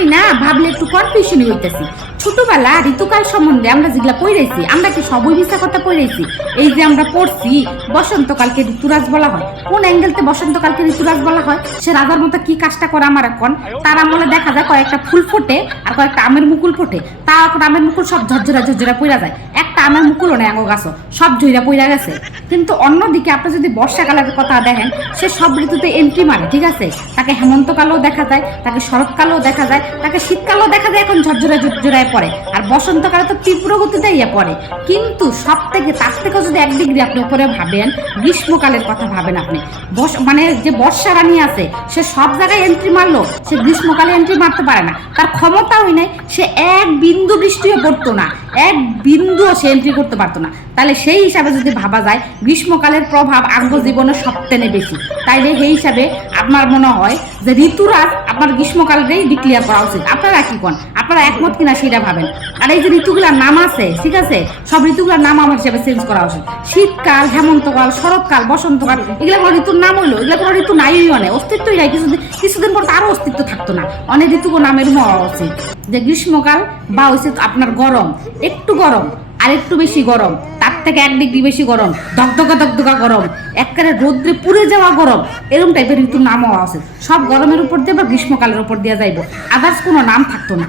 আমি না ভাবলে একটু কনফিউশনই হইতেছি। ছোটবেলা ঋতুকাল সম্বন্ধে আমরা যেগুলা পড়াইছি, আমরা কি সবই মিশা কথা পড়াইছি? এই যে আমরা পড়ছি বসন্তকালকে ঋতুরাজ বলা হয়, কোন অ্যাঙ্গেলতে বসন্তকালকে ঋতুরাজ বলা হয়? সে রাজার মতো কি কাজটা করে আমার এখন? তার আমলে দেখা যায় কয়েকটা ফুল ফোটে আর কয়েকটা আমের মুকুল ফোটে, তা এখন আমের মুকুল সব ঝরঝরা ঝরঝরা পইরা যায়, একটা আমের মুকুলও নেই আঙো গাছও, সব ঝইরা পইরা গেছে। কিন্তু অন্যদিকে আপনি যদি বর্ষাকালের কথা দেখেন, সে সব ঋতুতে এন্ট্রি মারে, ঠিক আছে? তাকে হেমন্তকালেও দেখা যায়, তাকে শরৎকালেও দেখা যায়, তাকে শীতকালেও দেখা যায় এখন ঝরঝরা ঝরঝরায় পড়ে, আর বসন্তকালে তো তীব্র গতিতে ইয়ে পড়ে। কিন্তু সব থেকে তার থেকেও যদি 1 ডিগ্রি আপনি উপরে ভাবেন, গ্রীষ্মকালের কথা ভাবেন আপনি, মানে যে বর্ষা রানী আছে সে সব জায়গায় এন্ট্রি মারলো, সে গ্রীষ্মকালে এন্ট্রি মারতে পারে না, তার ক্ষমতাই নাই, সে এক বিন্দু বৃষ্টিও পড়তো না, এক বিন্দুও সে এন্ট্রি করতে পারতো না। তাহলে সেই হিসাবে যদি ভাবা যায় গ্রীষ্মকালের প্রভাব আঙ্গ জীবনে সবথেকে বেশি, তাইলে সেই হিসাবে আপনার মনে হয় যে ঋতুরাজ আপনার গ্রীষ্মকালেই ডিক্লেয়ার করা উচিত। আপনারা কি কোন? আপনারা একমত কিনা সেটা ভাবেন। আর এই যে ঋতুগুলার নাম আছে, ঠিক আছে, সব ঋতুগুলার নাম আমার হিসাবে চেঞ্জ করা উচিত। শীতকাল, হেমন্তকাল, শরৎকাল, বসন্তকাল, এগুলো কোনো ঋতুর নাম হইলো? এগুলো কোনো ঋতু নাই, অনেক অস্তিত্বই নাই। কিছুদিন পর তারও অস্তিত্ব থাকতো না। অনেক ঋতুকে নামের হওয়া উচিত। যে গ্রীষ্মকাল বা হচ্ছে আপনার গরম, একটু গরম আর একটু বেশি গরম, তার থেকে 1 ডিগ্রি বেশি গরম, দগদগা দগদগা গরম, একবারে রোদ্রে পুড়ে যাওয়া গরম, এরকম টাইপের ঋতুর নাম হওয়া উচিত। সব গরমের উপর দিয়ে বা গ্রীষ্মকালের উপর দিয়ে যাইব, আদার্স কোনো নাম থাকতো না।